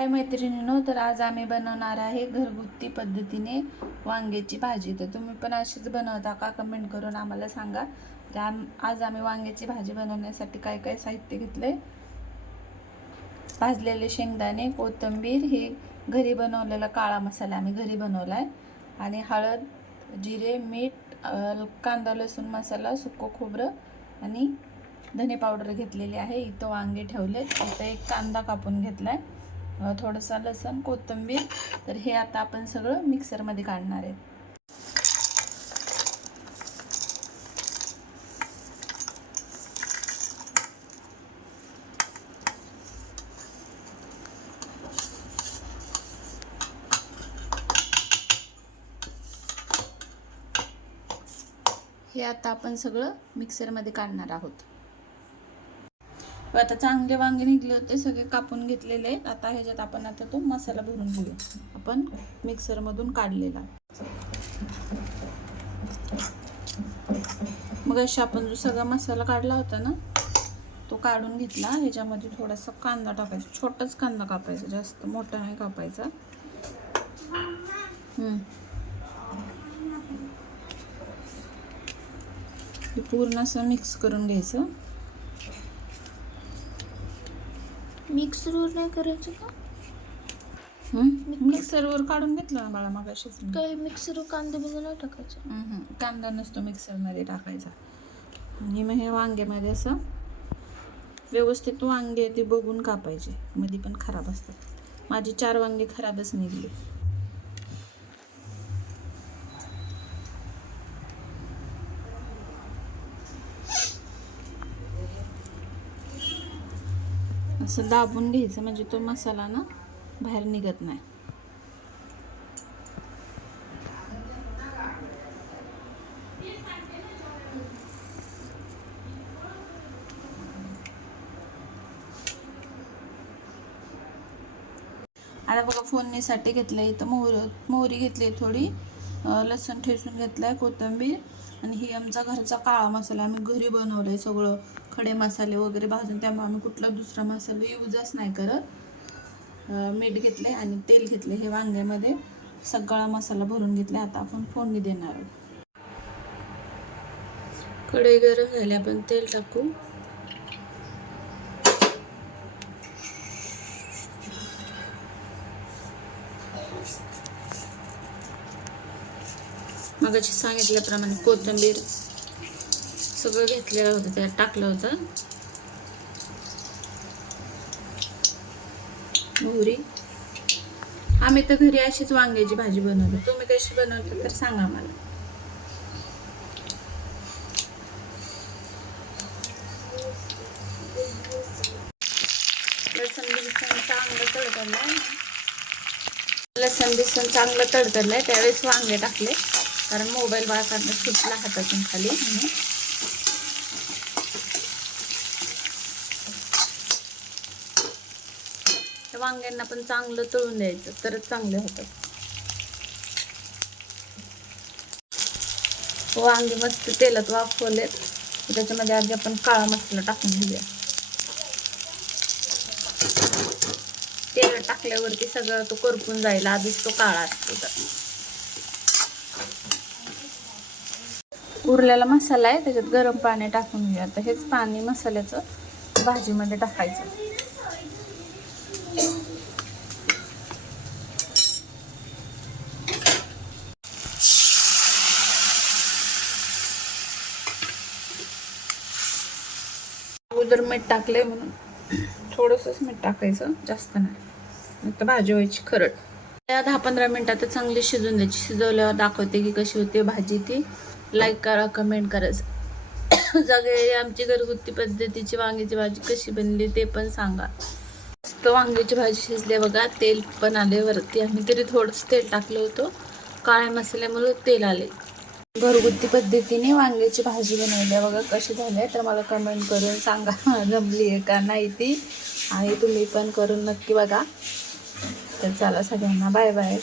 काय मैत्रिणींनो, तर आज आम्ही बनवणार आहे घरगुती पद्धतीने वांग्याची भाजी. तर तुम्ही पण अशीच बनवता का? कमेंट करून आम्हाला सांगा. तर आज आम्ही वांग्याची भाजी बनवण्यासाठी काय काय साहित्य घेतले. भाजलेले शेंगदाणे, कोथिंबीर, हे घरी बनवलेला काळा मसाला आम्ही घरी बनवलाय, आणि हळद, जिरे, मीठ, कांदा लसूण मसाला, सुकं खोबरं आणि धने पावडर घेतलेली आहे. इथं वांगे ठेवले. इथं एक कांदा कापून घेतलाय, थोडासा लसूण, कोथिंबीर. तर हे आता आपण सगळं मिक्सरमध्ये काढणार आहे. हे आता आपण सगळं मिक्सरमध्ये काढणार आहोत. आता चांगले वांगे निघले होते, सगळे कापून घेतलेले आहेत. आता ह्याच्यात आपण आता तो मसाला भरून घेऊ. आपण मिक्सरमधून काढलेला. मग अशा आपण जो सगळा मसाला काढला होता ना, तो काढून घेतला. ह्याच्यामध्ये थोडासा कांदा टाकायचा, छोटाच कांदा कापायचा, जास्त मोठा नाही कापायचा. हे पूर्ण असं मिक्स करून घ्यायचं. मिक्सरवर नाही करायचं का? मिक्सरवर काढून घेतलं ना बाळा मगाशीच. काय मिक्सरवर कांदा बिंदा नाही टाकायचा? कांदा नसतो मिक्सरमध्ये टाकायचा. आणि मग हे वांग्यामध्ये असं व्यवस्थित वांगे ते बघून कापायचे, मध्ये पण खराब असतात. माझी 4 वांगे खराबच निघले. असं दाबून घ्यायचं, म्हणजे तो मसाला ना बाहेर निघत नाही. आता बघा, फोडणीसाठी घेतलं इथं मोहरी घेतली, थोडी लसूण ठेचून घेतलाय, कोथिंबीर, आणि ही आमचा घरचा काळा मसाला. आम्ही घरी बनवलंय सगळं, खडे मसाले वगैरे भाजून, त्यामुळे आम्ही कुठला दुसरा मसाला यूजच नाही करत. मीठ घेतले आणि तेल घेतले. हे वांग्यामध्ये सगळा मसाला भरून घेतला. आता आपण फोडणी देणार आहोत. कढई गरम झाली, आपण तेल टाकू. मगाशी सांगितल्याप्रमाणे कोथिंबीर सगळं घेतलेलं होतं, त्यात टाकलं होतं. मोहरी. आम्ही तर घरी अशीच वांग्याची भाजी बनवतो. तुम्ही कशी बनवता तर सांगा मला. लसूण बिसून चांगलं तडतडलंय. त्यावेळेस वांगे टाकले, कारण मोबाईल बाळकांना सुटला हातातून खाली म्हणून. वांग्यांना पण चांगलं तळून द्यायचं, तरच चांगले होतात. वांगे मस्त तेलात वाफवलेत. त्याच्यामध्ये आधी आपण काळा मसाला टाकून घेऊया. तेल टाकल्यावरती सगळं तो करपून जाईल, आधीच तो काळा असतो. उरलेला मसाला आहे, त्याच्यात गरम पाणी टाकून घेऊया. आता हेच पाणी मसाल्याचं भाजीमध्ये टाकायचं. अगोदर मीठ टाकले म्हणून थोडंसंच मीठ टाकायचं, जास्त नाही, तर भाजी व्हायची खरड. 10-15 मिनिटात चांगली शिजून द्यायची. शिजवल्यावर दाखवते की कशी होते भाजी ती. लाईक करा, कमेंट करायचं. सगळे आमची घरगुती पद्धतीची वांग्याची भाजी कशी बनली ते पण सांगा. मस्त वांग्याची भाजी शिजले बघा. तेल पण आले वरती. आम्ही तरी थोडंसं तेल टाकलं होतं, काळ्या मसाल्यामुळे तेल आले. घरगुती पद्धतीने वांग्याची भाजी बनवली आहे बघा. कशी झाली तर मला कमेंट करून सांगा, जमली आहे का नाही ती. आणि तुम्ही पण करून नक्की बघा. तर चला, सगळ्यांना बाय बाय.